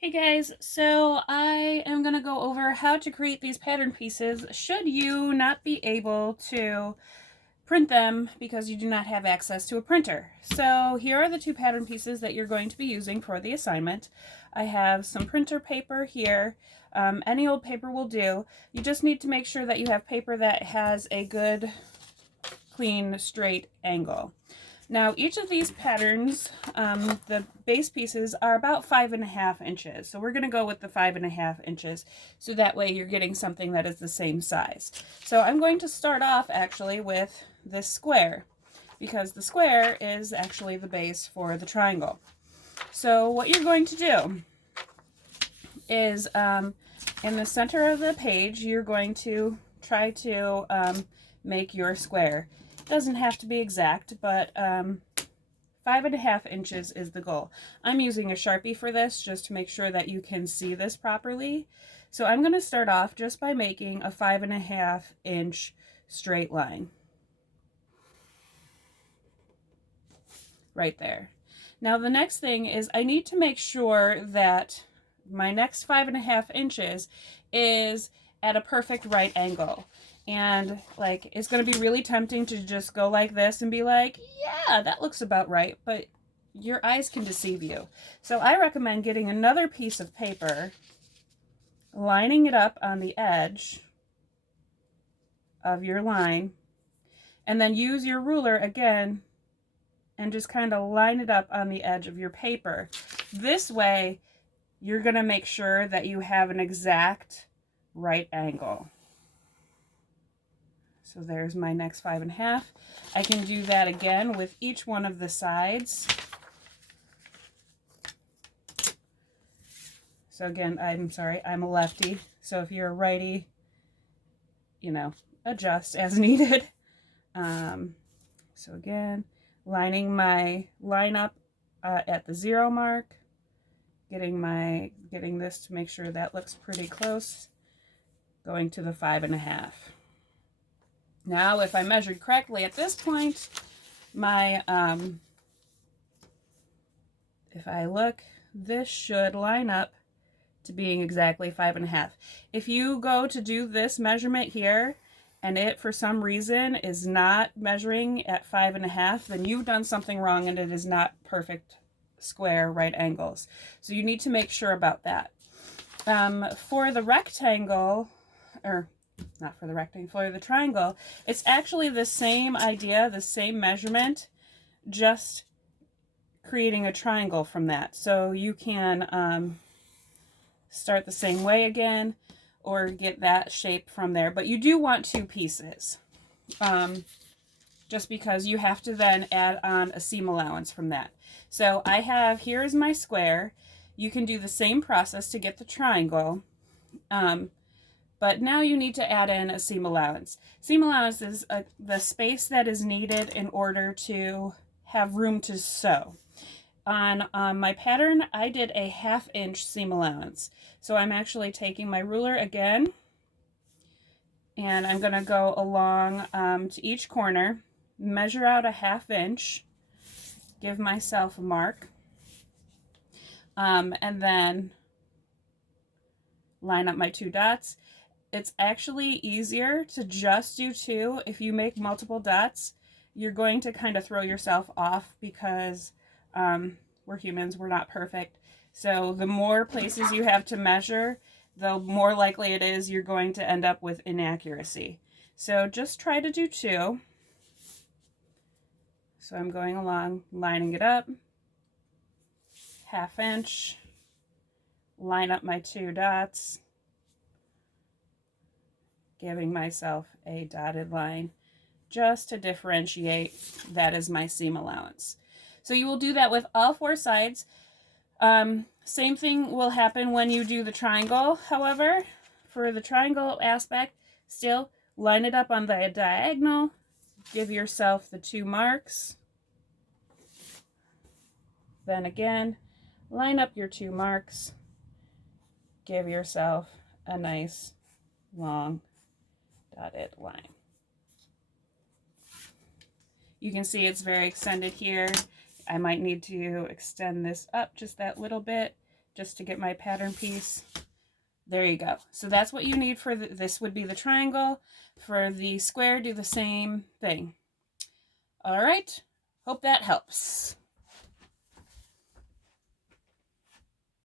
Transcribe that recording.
Hey guys, so I am going to go over how to create these pattern pieces should you not be able to print them because you do not have access to a printer. So here are the two pattern pieces that you're going to be using for the assignment. I have some printer paper here. Any old paper will do. You just need to make sure that you have paper that has a good, clean, straight angle. Now each of these patterns, the base pieces are about 5.5 inches. So we're going to go with the 5.5 inches. So that way you're getting something that is the same size. So I'm going to start off actually with this square because the square is actually the base for the triangle. So what you're going to do is in the center of the page, you're going to try to make your square. Doesn't have to be exact, but 5.5 inches is the goal. I'm using a Sharpie for this just to make sure that you can see this properly. So I'm going to start off just by making a 5.5 inch straight line. Right there. Now the next thing is I need to make sure that my next 5.5 inches is at a perfect right angle. And like, it's going to be really tempting to just go like this and be like, yeah, that looks about right. But your eyes can deceive you. So I recommend getting another piece of paper, lining it up on the edge of your line, and then use your ruler again and just kind of line it up on the edge of your paper. This way, you're going to make sure that you have an exact right angle. So there's my next 5.5. I can do that again with each one of the sides. So again, I'm sorry, I'm a lefty. So if you're a righty, you know, adjust as needed. So again, lining my line up at the 0 mark, getting this to make sure that looks pretty close, going to the 5.5. Now, if I measured correctly at this point, my, if I look, this should line up to being exactly 5.5. If you go to do this measurement here, and it for some reason is not measuring at 5.5, then you've done something wrong and it is not perfect square right angles. So you need to make sure about that. For the rectangle, or not for the rectangle, for the triangle, it's actually the same idea, the same measurement, just creating a triangle from that. So you can start the same way again or get that shape from there. But you do want two pieces, just because you have to then add on a seam allowance from that. So I have, here is my square. You can do the same process to get the triangle. But now you need to add in a seam allowance. Seam allowance is the space that is needed in order to have room to sew. On my pattern, I did a 1/2 inch seam allowance. So I'm actually taking my ruler again, and I'm going to go along to each corner, measure out a 1/2 inch, give myself a mark, and then line up my 2 dots. It's actually easier to just do 2. If you make multiple dots, you're going to kind of throw yourself off because we're humans, we're not perfect. So the more places you have to measure, the more likely it is you're going to end up with inaccuracy. So just try to do 2. So I'm going along, lining it up, 1/2 inch, line up my 2 dots, giving myself a dotted line just to differentiate that is my seam allowance. So you will do that with all 4 sides. Same thing will happen when you do the triangle. However, for the triangle aspect, still line it up on the diagonal, give yourself the 2 marks. Then again, line up your 2 marks, give yourself a nice long dotted line. You can see it's very extended here. I might need to extend this up just that little bit just to get my pattern piece. There you go. So that's what you need for this would be the triangle. For the square, do the same thing. All right. Hope that helps.